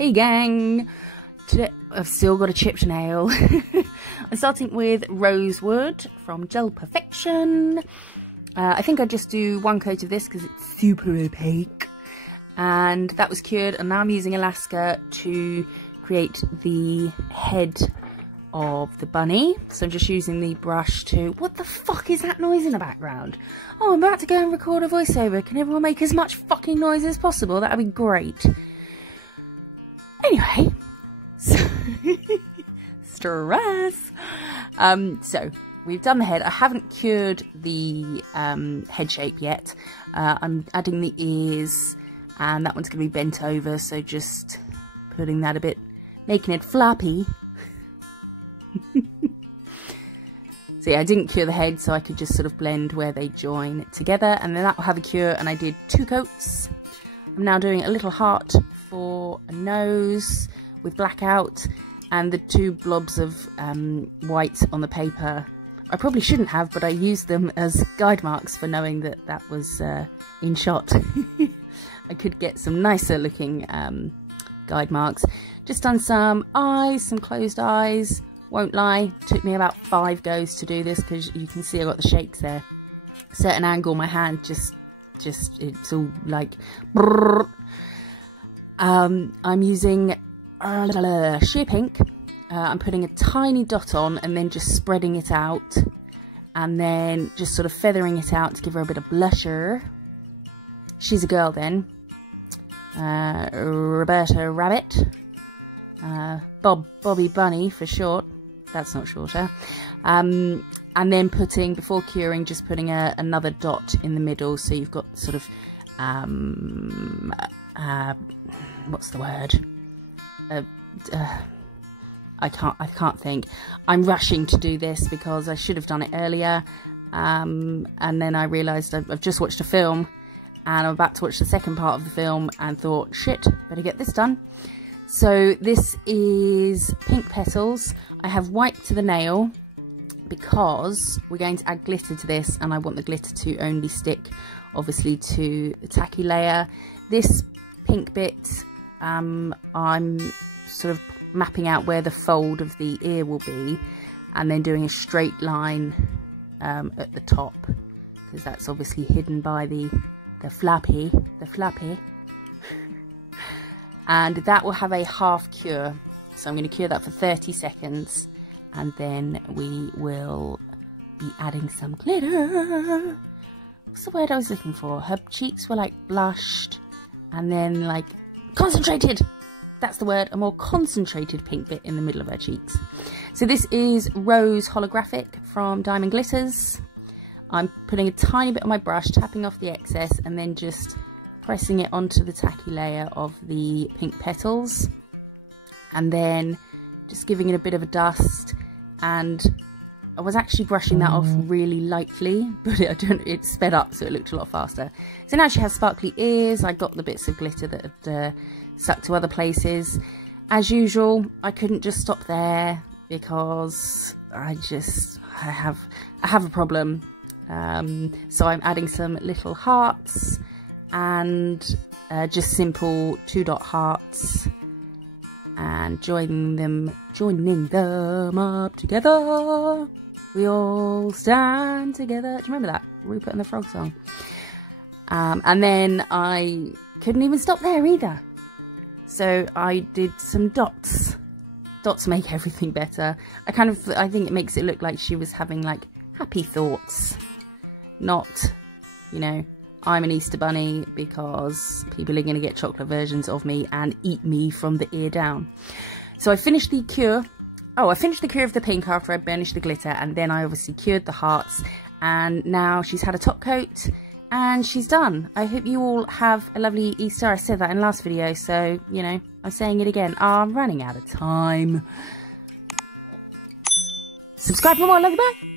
Hey gang! Today I've still got a chipped nail. I'm starting with Rosewood from Gel Perfection. I think I just do one coat of this because it's super opaque. And that was cured, and now I'm using Alaska to create the head of the bunny. So I'm just using the brush to... What the fuck is that noise in the background? Oh, I'm about to go and record a voiceover. Can everyone make as much fucking noise as possible? That'd be great. Anyway, so stress. So we've done the head. I haven't cured the head shape yet. I'm adding the ears, and that one's going to be bent over. So just putting that a bit, making it floppy. So yeah, I didn't cure the head, so I could just sort of blend where they join together, and then that will have a cure. And I did 2 coats. I'm now doing a little heart for a nose with Blackout, and the 2 blobs of white on the paper. I probably shouldn't have, but I used them as guide marks for knowing that that was in shot. I could get some nicer looking guide marks. Just done some eyes, some closed eyes. Won't lie, took me about 5 goes to do this because you can see I got the shakes there. Certain angle, my hand just it's all like brrr. I'm using sheer pink. I'm putting a tiny dot on and then just spreading it out, and then just sort of feathering it out to give her a bit of blusher. She's a girl then. Roberta Rabbit. Bobby Bunny for short. That's not shorter. And then putting, before curing, just putting another dot in the middle, so you've got sort of what's the word? I can't think. I'm rushing to do this because I should have done it earlier, and then I realised I've just watched a film, and I'm about to watch the second part of the film, and thought, shit, better get this done. So this is pink petals. I have white to the nail because we're going to add glitter to this, and I want the glitter to only stick, obviously, to the tacky layer. This pink bit, I'm sort of mapping out where the fold of the ear will be, and then doing a straight line at the top, because that's obviously hidden by the flappy. And that will have a half cure. So I'm going to cure that for 30 seconds, and then we will be adding some glitter. What's the word I was looking for? Her cheeks were like blushed and then like concentrated. That's the word. A more concentrated pink bit in the middle of her cheeks. So this is Rose Holographic from Diamond Glitters. I'm putting a tiny bit on my brush, tapping off the excess, and then just pressing it onto the tacky layer of the pink petals, and then just giving it a bit of a dust. And I was actually brushing that off really lightly, but it sped up, so it looked a lot faster. So now she has sparkly ears. I got the bits of glitter that had stuck to other places. As usual, I couldn't just stop there because I have a problem. So I'm adding some little hearts, and just simple 2-dot hearts, and joining them up together. We all stand together. Do you remember that Rupert and the Frog song? And then I couldn't even stop there either, so I did some dots. Dots make everything better. I think it makes it look like she was having like happy thoughts, not, you know, I'm an Easter bunny because people are going to get chocolate versions of me and eat me from the ear down. So I finished the cure. Oh, I finished the cure of the pink after I burnished the glitter, and then I obviously cured the hearts, and now she's had a top coat and she's done. I hope you all have a lovely Easter. I said that in the last video, so, you know, I'm saying it again. I'm running out of time. Subscribe for more. Love you, bye.